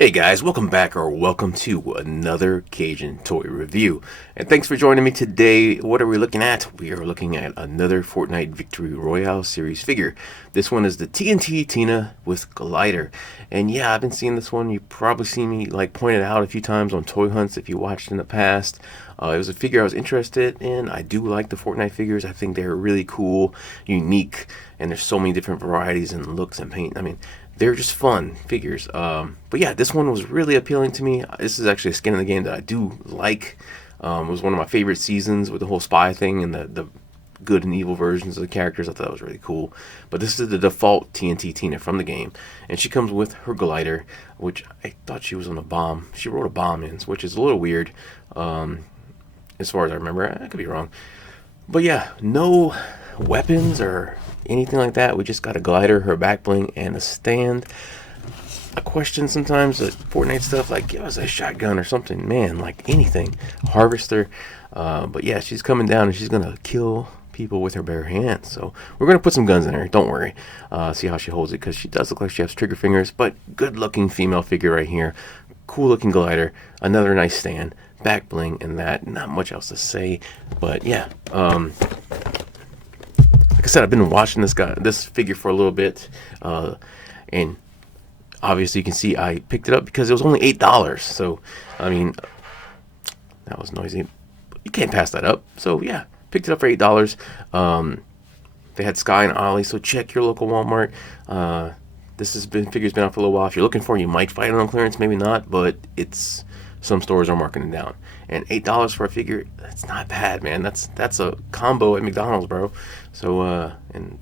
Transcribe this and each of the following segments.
Hey guys, welcome back or welcome to another Cajun toy review. And thanks for joining me today. What are we looking at? We are looking at another Fortnite Victory Royale series figure. This one is the Tntina with glider. And yeah, I've been seeing this one. You've probably seen me point it out a few times on toy hunts if you watched in the past. It was a figure I was interested in. I do like the Fortnite figures. I think they're really cool, unique, and there's so many different varieties and looks and paint. I mean, they're just fun figures. But yeah, this one was really appealing to me. This is actually a skin in the game that I do like. It was one of my favorite seasons with the whole spy thing and the good and evil versions of the characters. I thought that was really cool. But this is the default Tntina from the game. And she comes with her glider, which I thought she was on a bomb. She wrote a bomb in, which is a little weird. As far as I remember, I could be wrong. But yeah, no weapons or anything like that. We just got a glider, her back bling, and a stand. I question sometimes Fortnite stuff, like give us a shotgun or something, man, like anything, harvester. But yeah, she's coming down and she's gonna kill people with her bare hands. So we're gonna put some guns in her. Don't worry. See how she holds it, because she does look like she has trigger fingers. But good-looking female figure right here. Cool-looking glider. Another nice stand. Back bling and that. Not much else to say. But yeah. Like I said, I've been watching this figure for a little bit, and obviously you can see I picked it up because it was only $8. So, I mean, that was noisy. You can't pass that up. So yeah, picked it up for $8. They had Sky and Ollie, so check your local Walmart. Figure's been out for a little while. If you're looking for it, you might find it on clearance, maybe not, but some stores are marking it down. And $8 for a figure, that's not bad, man. That's a combo at McDonald's, bro. So and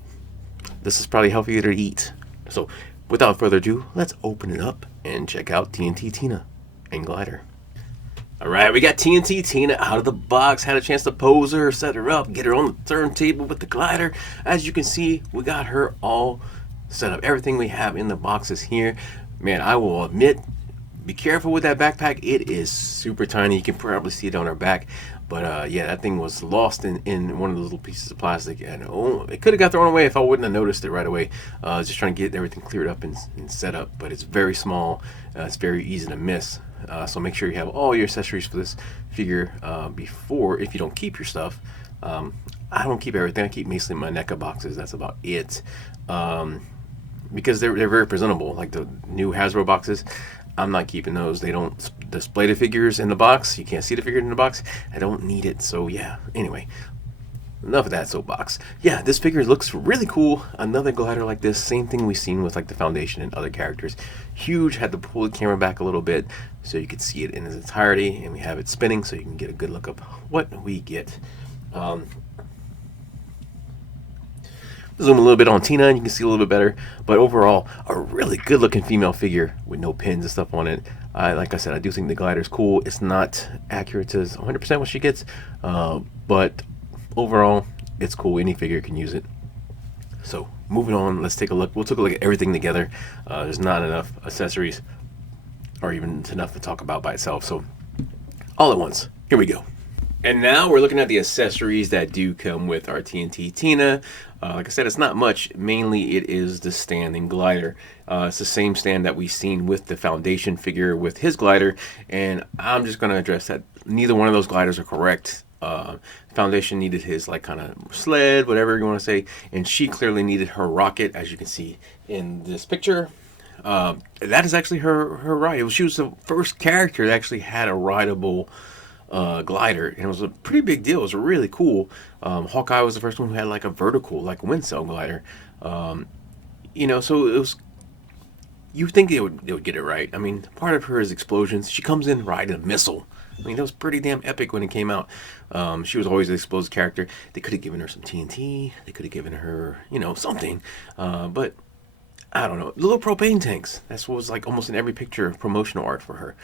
this is probably healthier to eat. So without further ado, let's open it up and check out Tntina and glider. Alright, we got Tntina out of the box. Had a chance to pose her, set her up, get her on the turntable with the glider. As you can see, we got her all set up. Everything we have in the box is here. Man, I will admit, be careful with that backpack. It is super tiny. You can probably see it on her back. But yeah, that thing was lost in one of those little pieces of plastic. And it could have got thrown away if I wouldn't have noticed it right away. Just trying to get everything cleared up and set up. But it's very small. It's very easy to miss. So make sure you have all your accessories for this figure before, if you don't keep your stuff. I don't keep everything. I keep mostly my NECA boxes. That's about it. Because they're very presentable. Like the new Hasbro boxes, I'm not keeping those. They don't display the figures in the box. You can't see the figure in the box. I don't need it. So yeah, anyway, enough of that soapbox. Yeah, this figure looks really cool. Another glider like this. Same thing we've seen with like the Foundation and other characters. Huge. Had to pull the camera back a little bit so you could see it in its entirety. And we have it spinning so you can get a good look of what we get. Zoom a little bit on Tina and you can see a little bit better, but overall a really good looking female figure with no pins and stuff on it. Like I said, I do think the glider is cool. It's not accurate to 100% what she gets, but overall it's cool. Any figure can use it. So moving on, let's take a look. We'll take a look at everything together. There's not enough accessories or even enough to talk about by itself, so all at once, here we go. And now we're looking at the accessories that do come with our Tntina. Like I said, it's not much. Mainly it is the stand and glider. It's the same stand that we've seen with the Foundation figure with his glider. And I'm just going to address that neither one of those gliders are correct. Foundation needed his like kind of sled, whatever you want to say. And she clearly needed her rocket, as you can see in this picture. That is actually her ride. She was the first character that actually had a rideable glider, and it was a pretty big deal. It was really cool. Hawkeye was the first one who had like a vertical, like wind cell glider. You know, so it was. You think they would get it right? I mean, part of her is explosions. She comes in riding a missile. I mean, that was pretty damn epic when it came out. She was always an explosive character. They could have given her some TNT. They could have given her, you know, something. But I don't know. Little propane tanks. That's what was like almost in every picture of promotional art for her.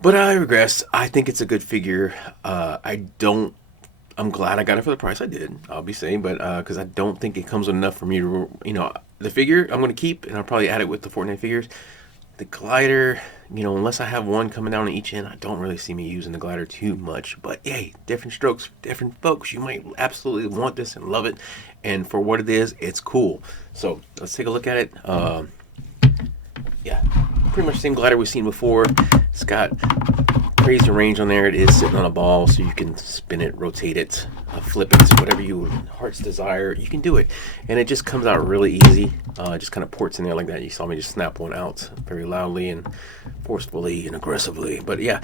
But I regress. I think it's a good figure. I'm glad I got it for the price I did, I'll be saying, but because I don't think it comes with enough for me to, you know, the figure I'm going to keep, and I'll probably add it with the Fortnite figures. The glider, you know, unless I have one coming down on each end, I don't really see me using the glider too much. But hey, different strokes, different folks. You might absolutely want this and love it. And for what it is, it's cool. So let's take a look at it. Yeah. pretty much the same glider we've seen before. It's got crazy range on there. It is sitting on a ball, so you can spin it, rotate it, flip it, whatever your heart's desire, you can do it. And it just comes out really easy. It just kind of ports in there like that. You saw me just snap one out very loudly and forcefully and aggressively. But yeah,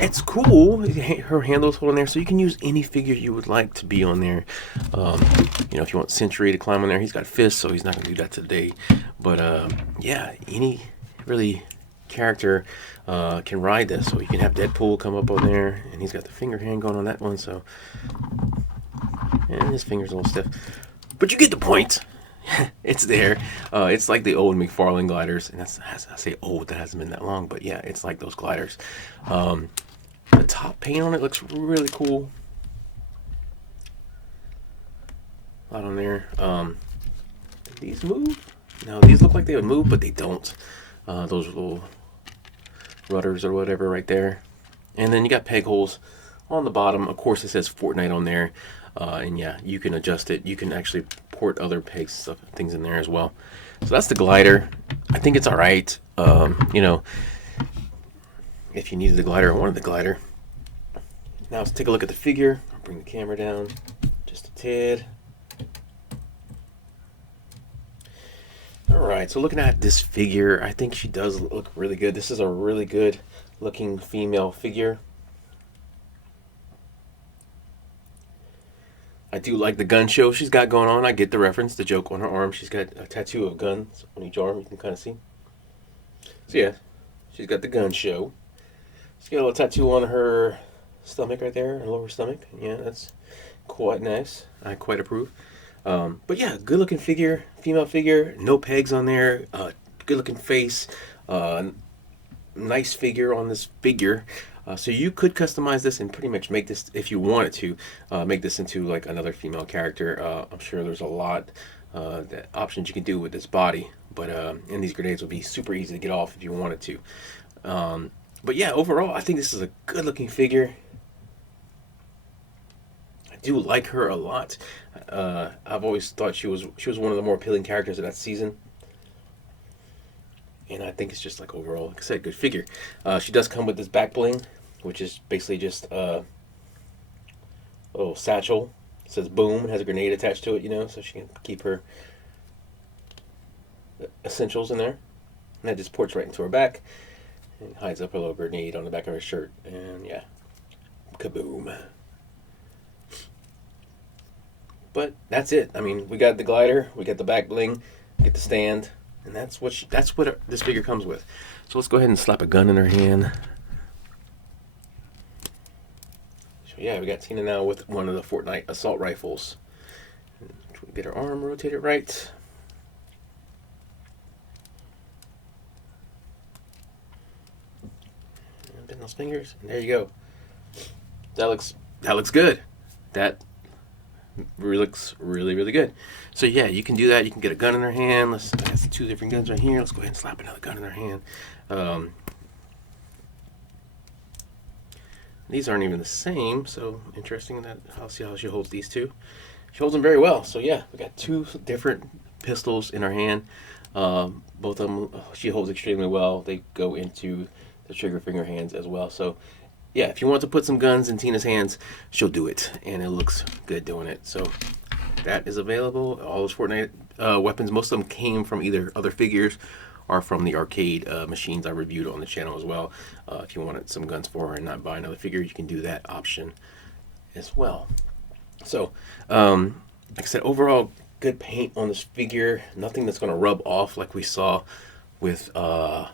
it's cool. Her handle's holding there, so you can use any figure you would like to be on there. You know, if you want Century to climb on there, he's got fists, so he's not going to do that today. But yeah, any really character can ride this. So you can have Deadpool come up on there, and he's got the finger hand going on that one. So, and his finger's a little stiff, but you get the point. It's there. It's like the old McFarlane gliders, and that's, I say old, that hasn't been that long, but yeah, it's like those gliders. The top paint on it looks really cool. A lot on there. Did these move? No, these look like they would move, but they don't. Those little rudders or whatever right there. And then you got peg holes on the bottom. Of course, it says Fortnite on there. And yeah, you can adjust it. You can actually port other pegs, stuff, things in there as well. So that's the glider. I think it's all right. You know, if you needed the glider or wanted the glider. Now let's take a look at the figure. I'll bring the camera down just a tad. Alright, so looking at this figure, I think she does look really good. This is a really good looking female figure. I do like the gun show she's got going on. I get the reference, the joke on her arm. She's got a tattoo of guns on each arm, you can kind of see. So yeah, she's got the gun show. She's got a little tattoo on her stomach right there, her lower stomach. Yeah, that's quite nice. I quite approve. But yeah, good looking figure, female figure, no pegs on there, good looking face, nice figure on this figure. So you could customize this and pretty much make this, if you wanted to, make this into like another female character. I'm sure there's a lot that options you can do with this body, but and these grenades would be super easy to get off if you wanted to. But yeah, overall, I think this is a good looking figure. I do like her a lot. I've always thought she was one of the more appealing characters of that season. And I think it's just like overall, like I said, good figure. She does come with this back bling, which is basically just a little satchel. It says boom, it has a grenade attached to it, you know, so she can keep her essentials in there. And that just ports right into her back and hides up her little grenade on the back of her shirt. And yeah, kaboom. But that's it. I mean, we got the glider, we got the back bling, get the stand. And that's what this figure comes with. So let's go ahead and slap a gun in her hand. So yeah, we got Tina now with one of the Fortnite assault rifles. Get her arm rotated right. And bend those fingers, and there you go. That looks good. That looks really, really good. So yeah, you can do that. You can get a gun in her hand. That's two different guns right here. Let's go ahead and slap another gun in her hand. These aren't even the same, so interesting that I'll see how she holds these two. She holds them very well. So yeah, we got two different pistols in her hand. Both of them she holds extremely well. They go into the trigger finger hands as well. So yeah, if you want to put some guns in Tina's hands, she'll do it, and it looks good doing it. So that is available. All those Fortnite weapons, most of them came from either other figures or from the arcade machines I reviewed on the channel as well. If you wanted some guns for her and not buy another figure, you can do that option as well. So, like I said, overall, good paint on this figure. Nothing that's going to rub off like we saw with, oh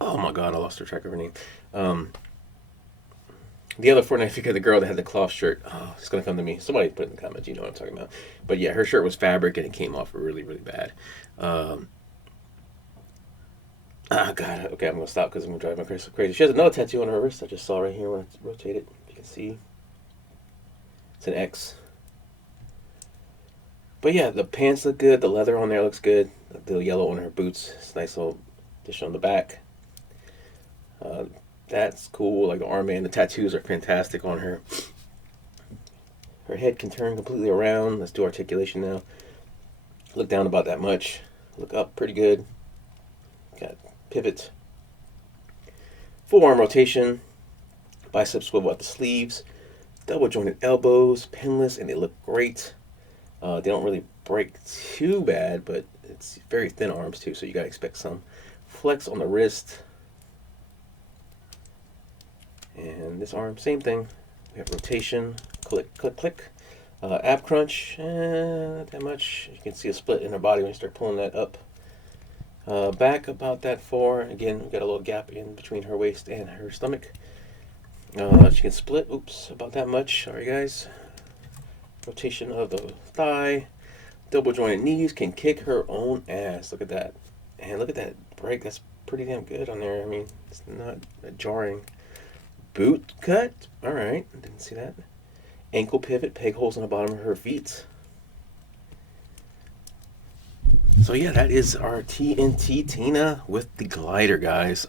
my god, I lost track of her name. The other Fortnite figure, the girl that had the cloth shirt, it's going to come to me. Somebody put it in the comments, you know what I'm talking about. But yeah, her shirt was fabric and it came off really, really bad. God, okay, I'm going to stop because I'm going to drive my crazy. She has another tattoo on her wrist I just saw right here when I rotate it. You can see. It's an X. But yeah, the pants look good. The leather on there looks good. The yellow on her boots. It's a nice little dish on the back. That's cool. Like the armband, the tattoos are fantastic on her. Her head can turn completely around. Let's do articulation now. Look down about that much. Look up pretty good. Got pivot, full arm rotation, bicep swivel at the sleeves, double jointed elbows, pinless, and they look great. They don't really break too bad, but it's very thin arms too, so you gotta expect some flex on the wrist. And this arm, same thing. We have rotation, click, click, click. Ab crunch, not that much. You can see a split in her body when you start pulling that up. Back about that far. Again, we've got a little gap in between her waist and her stomach. She can split, oops, about that much. Sorry guys. Rotation of the thigh. Double jointed knees, can kick her own ass. Look at that. And look at that break. That's pretty damn good on there. I mean, it's not jarring. Boot cut. Alright, didn't see that. Ankle pivot, peg holes on the bottom of her feet. So yeah, that is our TNT Tina with the glider, guys.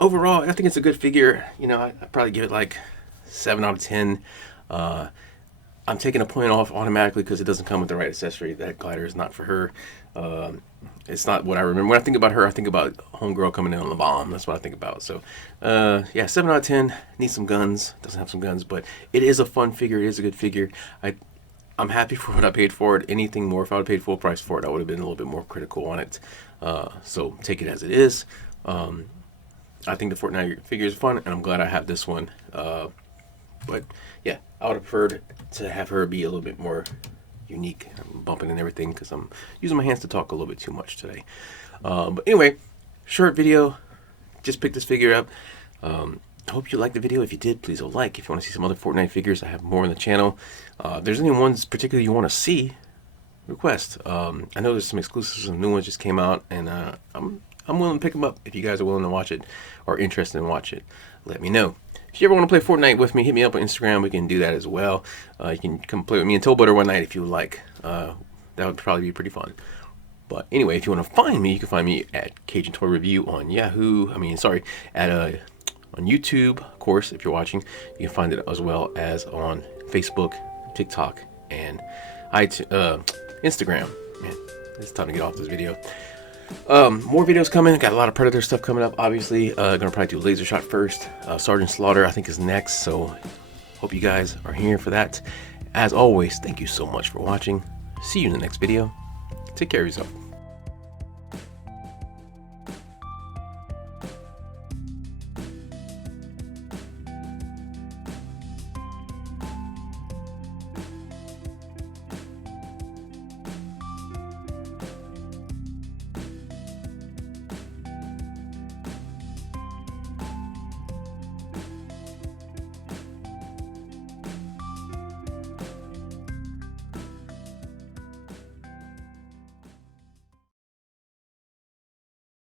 Overall, I think it's a good figure. You know, I'd probably give it like 7 out of 10. I'm taking a point off automatically because it doesn't come with the right accessory. That glider is not for her. It's not what I remember. When I think about her, I think about homegirl coming in on the bomb. That's what I think about. So, yeah, 7 out of 10. Needs some guns. Doesn't have some guns, but it is a fun figure. It is a good figure. I'm happy for what I paid for it. Anything more, if I would have paid full price for it, I would have been a little bit more critical on it. So take it as it is. I think the Fortnite figure is fun, and I'm glad I have this one. But yeah, I would have preferred to have her be a little bit more unique. I'm bumping and everything because I'm using my hands to talk a little bit too much today. But anyway, short video. Just picked this figure up. I hope you liked the video. If you did, please like. If you want to see some other Fortnite figures, I have more on the channel. If there's any ones particularly you want to see, request. I know there's some exclusives, some new ones just came out, and I'm willing to pick them up. If you guys are willing to watch it or interested in watch it, let me know. If you ever want to play Fortnite with me, hit me up on Instagram. We can do that as well. You can come play with me and Tollbutter one night if you would like. That would probably be pretty fun. But anyway, if you want to find me, you can find me at Cajun Toy Review on on YouTube, of course. If you're watching, you can find it as well as on Facebook, TikTok, and Instagram. Man, it's time to get off this video. More videos coming. Got a lot of Predator stuff coming up. Obviously, gonna probably do Laser Shot first. Sergeant Slaughter, I think, is next. So, hope you guys are here for that. As always, thank you so much for watching. See you in the next video. Take care of yourself.